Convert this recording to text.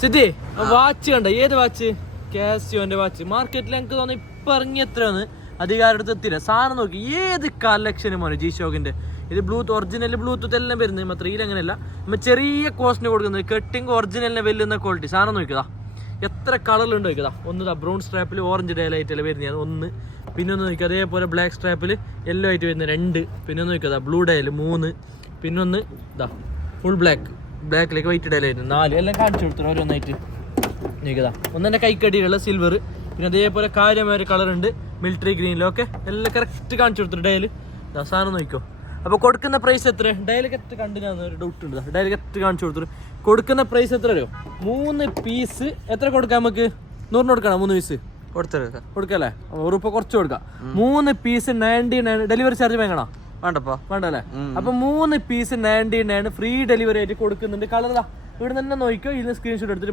City watch കണ്ട, ഏത് watch? കാസിയോന്റെ watch. മാർക്കറ്റിൽ എനിക്ക് തോന്നുന്നു ഇപ്പൊ ഇറങ്ങി എത്രയാണ്, അധികാരം അടുത്ത് എത്തില്ല. സാധനം നോക്കി ഏത് കളക്ഷനും മോനെ ജി ഷോക്കിന്റെ. ഇത് ഒറിജിനൽ ബ്ലൂടൂത്ത് എല്ലാം വരുന്നത്, നമ്മൾ റീൽ അങ്ങനെയല്ല, നമ്മൾ ചെറിയ കോസ്റ്റിന് കൊടുക്കുന്നത്. കട്ടിങ് ഒറിജിനലിനെ വെല്ലുന്ന ക്വാളിറ്റി സാധനം നോക്കിയതാ. എത്ര കളറിലുണ്ട് നോക്കിയതാ. ഒന്ന് ബ്രൗൺ സ്ട്രാപ്പിൽ ഓറഞ്ച് ഡേലൈറ്റ് എല്ലാം വരുന്നത് ഒന്ന്, പിന്നെ ഒന്ന് നോക്കുക അതേപോലെ ബ്ലാക്ക് സ്ട്രാപ്പിൽ യെല്ലോ ആയിട്ട് വരുന്ന 2, പിന്നെ ഒന്ന് നോക്കിയതാ ബ്ലൂ ഡേയിൽ 3, പിന്നെ ഒന്ന് ഇതാ ഫുൾ ബ്ലാക്കിലേക്ക് വൈറ്റ് ഡേലായിട്ട് 4 എല്ലാം കാണിച്ചു കൊടുത്തു ഓരോന്നായിട്ട് നോക്കിയതാ. ഒന്നെ കൈക്കടിയുള്ള സിൽവർ, പിന്നെ അതേപോലെ കാര്യമായ കളറുണ്ട് മിലിറ്ററി ഗ്രീനിലൊക്കെ എല്ലാം കറക്റ്റ് കാണിച്ചു കൊടുത്തു ഡേയിൽ. സാധനം നോക്കിക്കോ. അപ്പോൾ കൊടുക്കുന്ന പ്രൈസ് എത്ര? ഡയൽ കറക്റ്റ് കണ്ടിനാന്ന് ഒരു ഡൗട്ട് ഉണ്ട്. ഡയൽ കറക്റ്റ് കാണിച്ചു കൊടുത്തു. കൊടുക്കുന്ന പ്രൈസ് എത്ര അറിയോ? 3 പീസ് എത്ര കൊടുക്കാം നമുക്ക്? 100 കൊടുക്കണം. 3 പീസ് കൊടുക്കല്ലേ? ഉറുപ്പ് കുറച്ച് കൊടുക്കാം. 3 പീസ് 99. ഡെലിവറി ചാർജ് വേണോ? വേണ്ടല്ലേ? അപ്പൊ 3 പീസ് 99 ഫ്രീ ഡെലിവറി ആയിട്ട് കൊടുക്കുന്നുണ്ട്. കളർ ഇവിടെ തന്നെ നോക്കിക്കോ. ഇതിന് സ്ക്രീൻഷോട്ട് എടുത്തിട്ട്